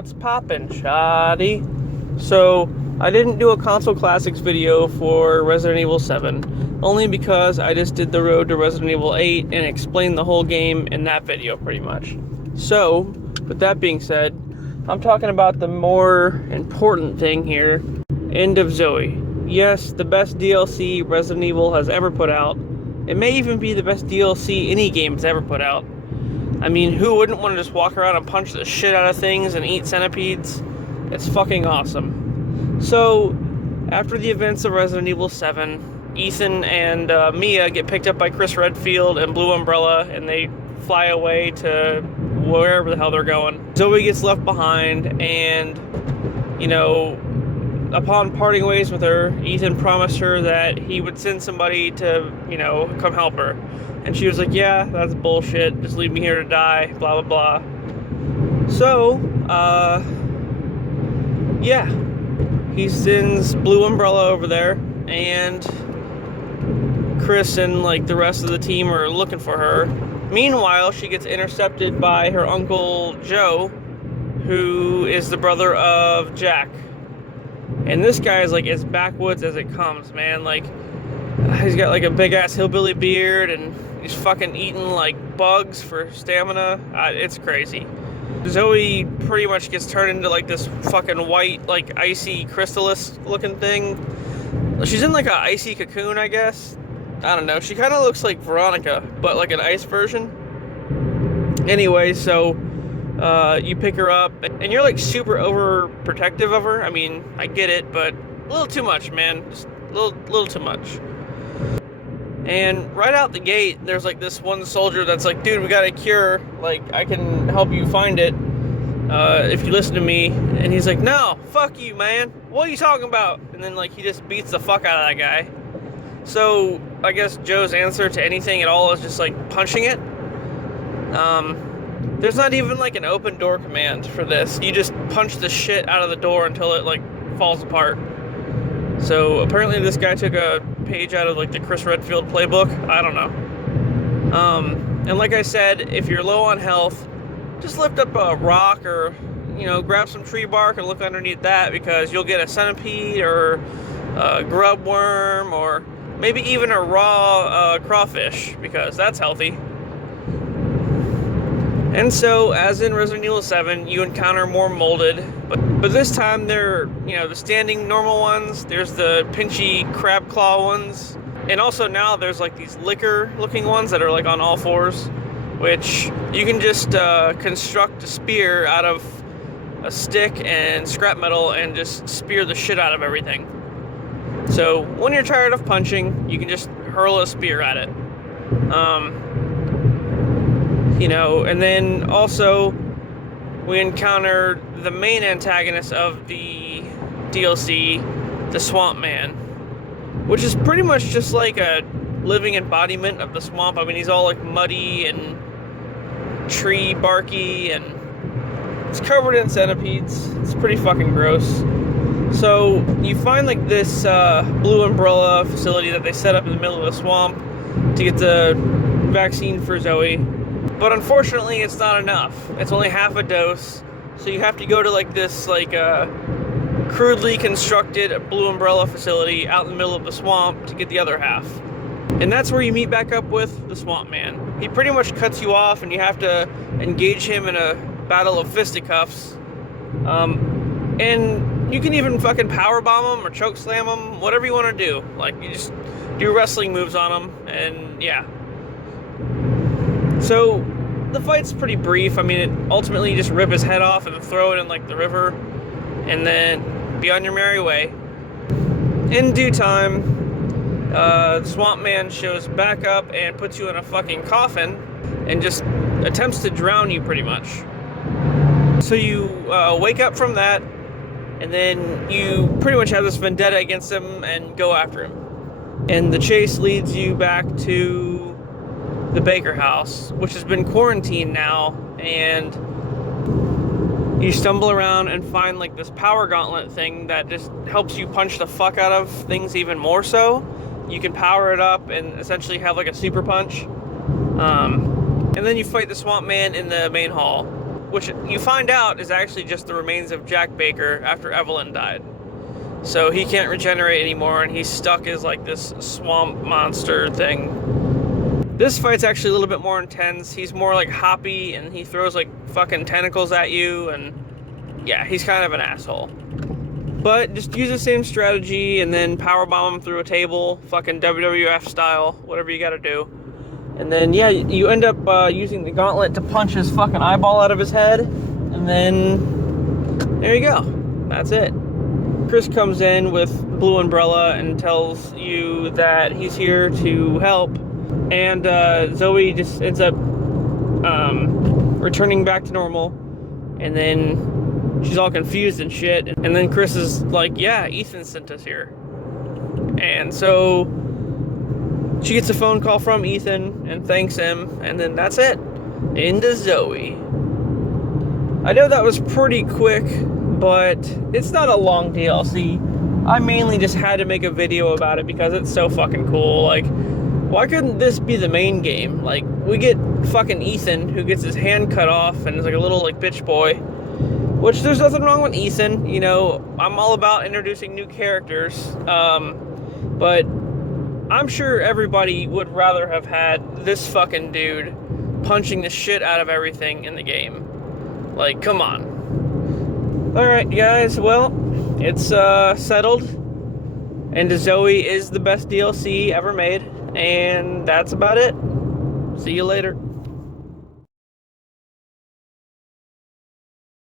What's poppin', shoddy? So, I didn't do a console classics video for Resident Evil 7, only because I just did the road to Resident Evil 8 and explained the whole game in that video, pretty much. So, with that being said, I'm talking about the more important thing here, End of Zoe. Yes, the best DLC Resident Evil has ever put out. It may even be the best DLC any game has ever put out. I mean, who wouldn't want to just walk around and punch the shit out of things and eat centipedes? It's fucking awesome. So, after the events of Resident Evil 7, Ethan and Mia get picked up by Chris Redfield and Blue Umbrella, and they fly away to wherever the hell they're going. Zoe gets left behind, and, you know, upon parting ways with her, Ethan promised her that he would send somebody to, you know, come help her. And she was like, yeah, that's bullshit, just leave me here to die, blah, blah, blah. So, yeah. He sends Blue Umbrella over there, and Chris and, like, the rest of the team are looking for her. Meanwhile, she gets intercepted by her uncle, Joe, who is the brother of Jack. And this guy is, like, as backwoods as it comes, man. Like, he's got, like, a big-ass hillbilly beard, and he's fucking eating, like, bugs for stamina. It's crazy. Zoe pretty much gets turned into, like, this fucking white, like, icy chrysalis-looking thing. She's in, like, a icy cocoon, I guess. I don't know. She kind of looks like Veronica, but, like, an ice version. Anyway, so you pick her up, and you're, like, super overprotective of her. I mean, I get it, but a little too much, man. Just a little too much. And right out the gate, there's, like, this one soldier that's like, dude, we got a cure. Like, I can help you find it if you listen to me. And he's like, no, fuck you, man. What are you talking about? And then, like, he just beats the fuck out of that guy. So, I guess Joe's answer to anything at all is just, like, punching it. There's not even, like, an open door command for this. You just punch the shit out of the door until it, like, falls apart. So, apparently this guy took a page out of, like, the Chris Redfield playbook. I don't know. And like I said, if you're low on health, just lift up a rock or, you know, grab some tree bark and look underneath that, because you'll get a centipede or a grub worm or maybe even a raw crawfish, because that's healthy. And so, as in Resident Evil 7, you encounter more molded, but this time they're, you know, the standing normal ones, there's the pinchy crab claw ones, and also now there's, like, these liquor looking ones that are, like, on all fours, which you can just construct a spear out of a stick and scrap metal and just spear the shit out of everything. So when you're tired of punching, you can just hurl a spear at it. You know, and then also we encounter the main antagonist of the DLC, the Swamp Man, which is pretty much just like a living embodiment of the swamp. I mean, he's all, like, muddy and tree barky, and it's covered in centipedes. It's pretty fucking gross. So you find, like, this Blue Umbrella facility that they set up in the middle of the swamp to get the vaccine for Zoe. But unfortunately, it's not enough. It's only half a dose. So you have to go to, like, this, like, crudely constructed Blue Umbrella facility out in the middle of the swamp to get the other half. And that's where you meet back up with the Swamp Man. He pretty much cuts you off, and you have to engage him in a battle of fisticuffs. And you can even fucking powerbomb him or choke slam him, whatever you want to do. Like, you just do wrestling moves on him, and yeah. So, the fight's pretty brief. I mean, ultimately you just rip his head off and throw it in, like, the river, and then be on your merry way. In due time, the Swamp Man shows back up and puts you in a fucking coffin and just attempts to drown you, pretty much. So you wake up from that, and then you pretty much have this vendetta against him and go after him. And the chase leads you back to the Baker house, which has been quarantined now, and you stumble around and find, like, this power gauntlet thing that just helps you punch the fuck out of things even more so. You can power it up and essentially have, like, a super punch. And then you fight the Swamp Man in the main hall. which you find out is actually just the remains of Jack Baker after Evelyn died. So he can't regenerate anymore, and he's stuck as like this swamp monster thing. This fight's actually a little bit more intense. He's more like hoppy, and he throws like fucking tentacles at you, and yeah, he's kind of an asshole. But just use the same strategy and then powerbomb him through a table, fucking WWF style, whatever you gotta do. And then, yeah, you end up using the gauntlet to punch his fucking eyeball out of his head. And then, there you go. That's it. Chris comes in with Blue Umbrella and tells you that he's here to help. And Zoe just ends up returning back to normal. And then she's all confused and shit. And then Chris is like, yeah, Ethan sent us here. And so she gets a phone call from Ethan and thanks him. And then that's it. End of Zoe. I know that was pretty quick, but it's not a long DLC. I mainly just had to make a video about it because it's so fucking cool. Like, why couldn't this be the main game? Like, we get fucking Ethan, who gets his hand cut off and is like a little, like, bitch boy. Which, there's nothing wrong with Ethan. You know, I'm all about introducing new characters. But I'm sure everybody would rather have had this fucking dude punching the shit out of everything in the game. Like, come on. Alright, guys, well, it's settled. End of Zoe is the best DLC ever made, and that's about it. See you later.